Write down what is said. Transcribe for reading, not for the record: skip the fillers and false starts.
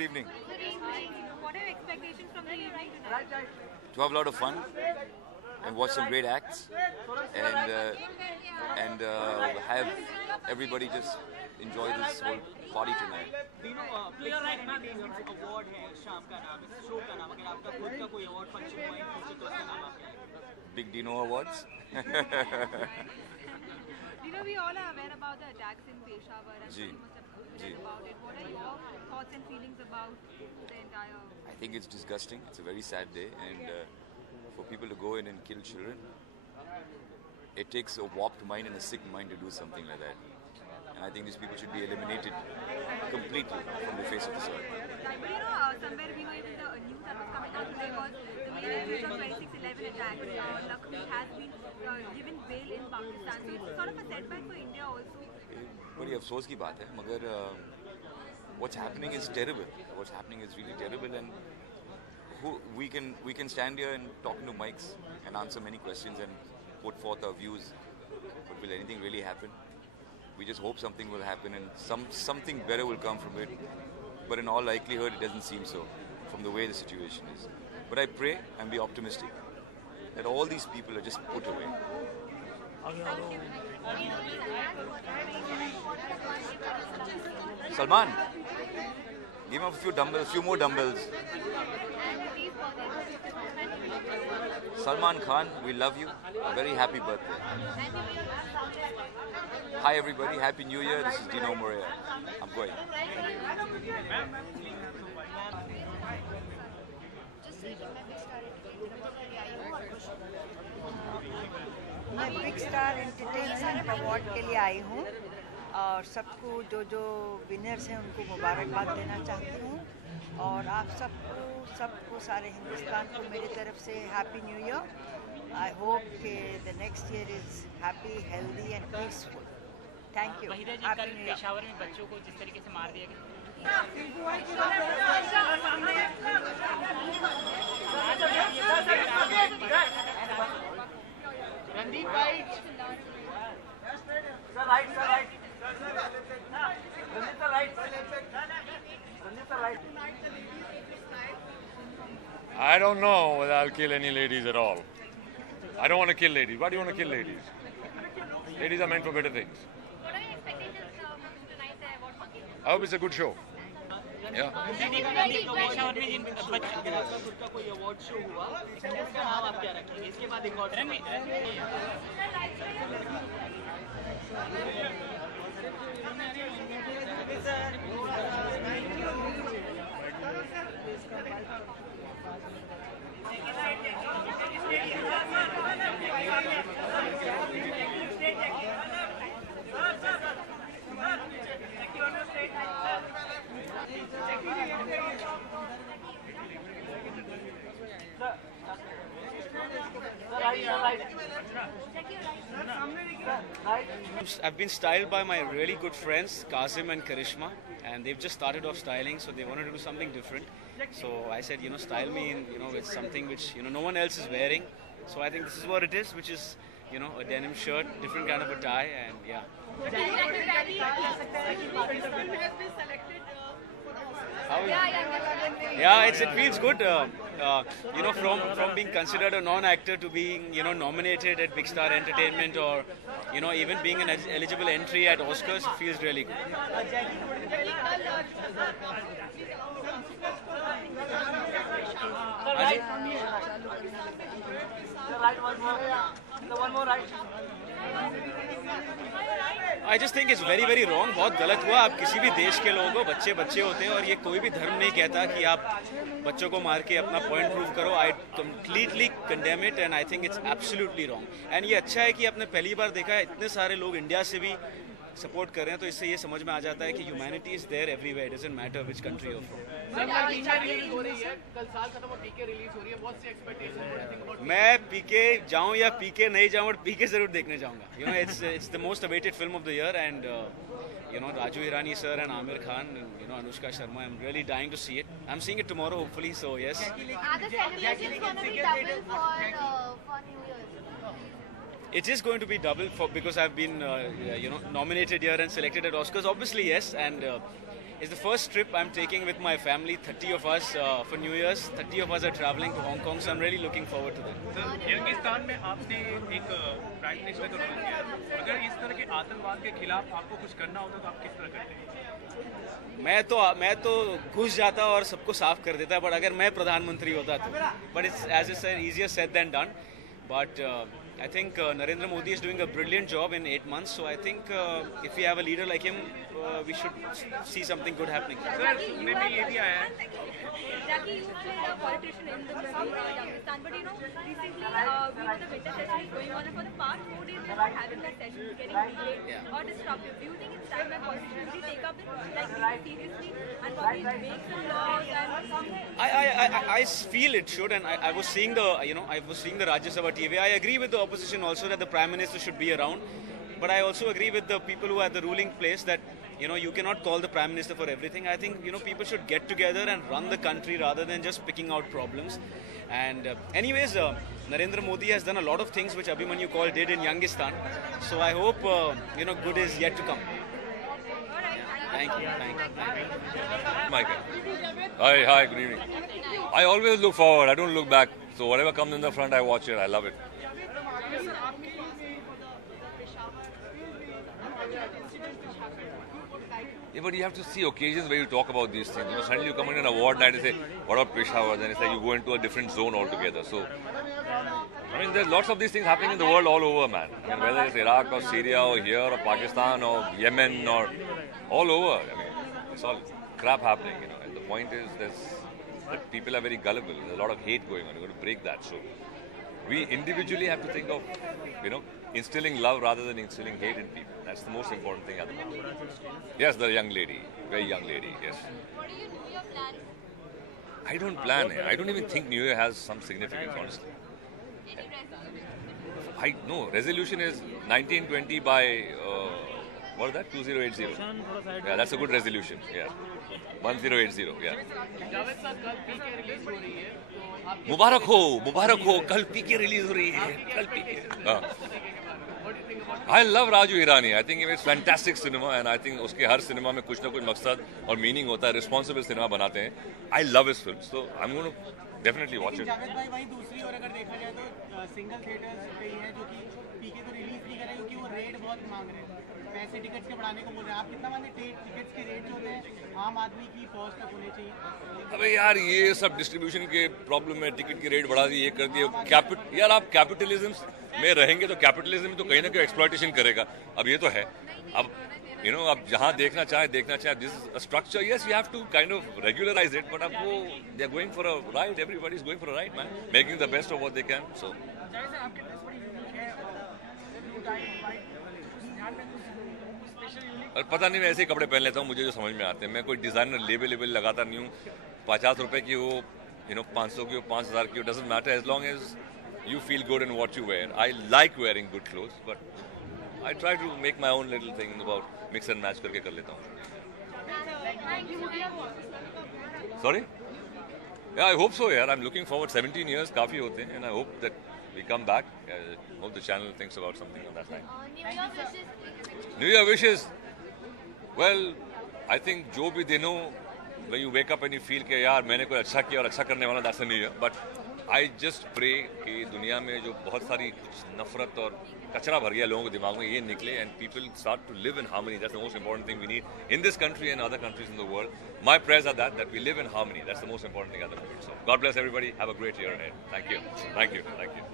Good evening. Good evening. What are your expectations from the evening tonight? To have a lot of fun and watch some great acts and have everybody just enjoy this whole party tonight. Award है शाम का नाम इस show का नाम अगर आपका खुद का कोई अवार्ड फंक्शन हुआ इन फ्यूचर तो उसका नाम आपका है Big Dino Awards. We all are aware about the attacks in Peshawar and Ji. you must have Ji. read about it. What are your thoughts and feelings about the entire... I think it's disgusting. It's a very sad day, and for people to go in and kill children, it takes a warped mind and a sick mind to do something like that. And I think these people should be eliminated completely from the face of this earth. But somewhere we know even the news that was coming out today was the way that news of 26/11 attacks. Lakhmi has been given bail in Pakistan. So it's sort of a setback for India also. बड़ी अफसोस की बात है, मगर what's happening is terrible. What's happening is really terrible, and we can stand here and talk into mics and answer many questions and put forth our views. But will anything really happen? We just hope something will happen and something better will come from it. But in all likelihood, it doesn't seem so from the way the situation is. But I pray and be optimistic that all these people are just put away. Salman, give him a few dumbbells, a few more dumbbells. Salman Khan, we love you. A very happy birthday. Hi everybody, Happy New Year. This is Dino Morea. I'm going. मैं big star entertainment award के लिए आई हूँ और सबको जो winners हैं उनको मुबारकबाद देना चाहती हूँ और आप सबको सारे हिंदुस्तान को मेरी तरफ से happy new year. I hope कि the next year is happy healthy and peaceful. Thank you. कल पेशावर में बच्चों को जिस तरीके से मार दिया गया रणदीप भाई sir right I don't know whether I'll kill any ladies at all. I don't want to kill ladies. Why do you want to kill ladies? Ladies are meant for better things. What are your expectations from tonight's award function? I hope it's a good show. Yeah. Peshawar में जिन बच्चों का खुद का कोई award show हुआ उसका नाम आप क्या रखेंगे इसके बाद एक और I've been styled by my really good friends Kazim and Karishma, and they've just started off styling, so they wanted to do something different. So I said, style me in, with something which, no one else is wearing. So I think this is what it is, which is, a denim shirt, different kind of a tie, and yeah. Yeah, it feels good. From being considered a non-actor to being, nominated at Big Star Entertainment, or, even being an eligible entry at Oscars, it feels really good. I just think it's very, very wrong. बहुत गलत हुआ। आप किसी भी देश के लोगों को बच्चे होते हैं और ये कोई भी धर्म नहीं कहता कि आप बच्चों को मार के अपना पॉइंट प्रूव करो। I completely condemn it and I think it's absolutely wrong. And ये अच्छा है कि आपने पहली बार देखा है इतने सारे लोग इंडिया से भी सपोर्ट कर रहे हैं, तो इससे ये समझ में आ जाता है कि humanity is there everywhere, it doesn't matter which country you from. मैं पीके जाऊं या पीके नहीं जाऊं, बट पीके जरूर देखने जाऊंगा। It's the most awaited film of the year and Raju Hirani sir and Amir Khan and Anushka Sharma, I'm really dying to see it. I'm seeing it tomorrow hopefully, so yes. Are the celebrations going to be double for New Year's? It is going to be double because I've been nominated here and selected at Oscars. Obviously yes, and It's the first trip I'm taking with my family. 30 of us for New Year's. 30 of us are traveling to Hong Kong, so I'm really looking forward to that. Sir Youngistan में आपने एक prime minister का role किया, अगर इस तरह के आतंकवाद के खिलाफ आपको कुछ करना होता तो आप किस तरह करते हैं? मैं तो घुस जाता और सबको साफ कर देता, बट अगर मैं प्रधानमंत्री होता तो, but it's as a easier said than done. But I think Narendra Modi is doing a brilliant job in 8 months. So I think if we have a leader like him, we should see something good happening. Sir सुनने में ये भी आया है Jackie, you played a politician in the movie Yangistan, but recently we know the winter session is going on, and for the past 4 days we're not having that session, it's getting delayed or disruptive. Do you think it's time that politicians really take up it like seriously and probably make some laws and I feel it should, and I was seeing the Rajya Sabha TV. I agree with the opposition also that the Prime Minister should be around, but I also agree with the people who are at the ruling place that you cannot call the Prime Minister for everything. I think people should get together and run the country rather than just picking out problems. And anyways, Narendra Modi has done a lot of things which Abhimanyu Kaul did in Yangistan. So I hope good is yet to come. Thank you. Michael. Hi, good evening. I always look forward. I don't look back. So whatever comes in the front, I watch it. I love it. Yeah, but you have to see occasions where you talk about these things. Suddenly you come in an award night and say, what about Peshawar? Then it's like you go into a different zone altogether. So, there's lots of these things happening in the world all over, man. Whether it's Iraq or Syria or here or Pakistan or Yemen or all over. It's all crap happening, And the point is that people are very gullible. There's a lot of hate going on. You're going to break that. So, we individually have to think of, instilling love rather than instilling hate in people. That's the most important thing at the moment. Yes, the young lady, very young lady, yes. what do you do your plans? I don't plan it. I don't even think New Year has some significance, honestly. No, resolution is 1920 by, what is that? 2080. Yeah, that's a good resolution, yeah. 1080, yeah. मुबारक हो कल पीके release हो रही है कल पीके I love Raju Hirani. I think it's fantastic cinema and I think उसके हर cinema में कुछ ना कुछ मकसद और मीनिंग होता है रिस्पॉन्सिबल सिनेमा बनाते हैं I love his films so I'm going to definitely watch it. Javed भाई वहीं दूसरी ओर अगर देखा जाए तो सिंगल थिएटर्स कई हैं जो कि पीके को रिलीज नहीं कर रहे क्योंकि वो रेट बहुत मांग रहे हैं पैसे टिकट्स के बढ़ाने को बोल रहे हैं आप कितना मानते हैं टिकट्स के रेट जो होते हैं आम आदमी की पहुंच तक होने चाहिए अबे यार ये सब डिस्ट्रीब्यूशन के प्रॉब्लम है टिकट की रेट बढ़ा दी ये कर दिए यार आप कैपिटलिज्म में रहेंगे तो कैपिटलिज्म तो कहीं ना कहीं एक्सप्लॉयटेशन करेगा अब ये तो है अब अब जहाँ देखना चाहे this is a structure yes you have to kind of regularise it but अब वो they are going for a ride everybody is going for a ride man making the best of what they can so और पता नहीं मैं ऐसे कपड़े पहन लेता हूँ मुझे जो समझ में आते हैं मैं कोई डिजाइनर लेबल लगाता नहीं हूँ 50 रुपए की हो 500 की हो 5000 की हो doesn't matter as long as you feel good in what you wear. I like wearing good clothes, but I try to make my own little thing about mix and match करके कर लेता हूँ. Sorry? Yeah, I hope so, यार. I'm looking forward. 17 years काफी होते हैं, and I hope that we come back. I hope the channel thinks about something on that line. New Year wishes. Well, I think जो भी दिन हो, when you wake up and you feel कि यार मैंने कोई अच्छा किया और अच्छा करने वाला that's a New Year. But I just pray कि दुनिया में जो बहुत सारी नफरत और कचरा भर गया लोगों के दिमाग में ये निकले and people start to live in harmony. That's the most important thing we need in this country and other countries in the world. My prayers are that we live in harmony. That's the most important thing at the moment. So God bless everybody. Have a great year ahead. Thank you.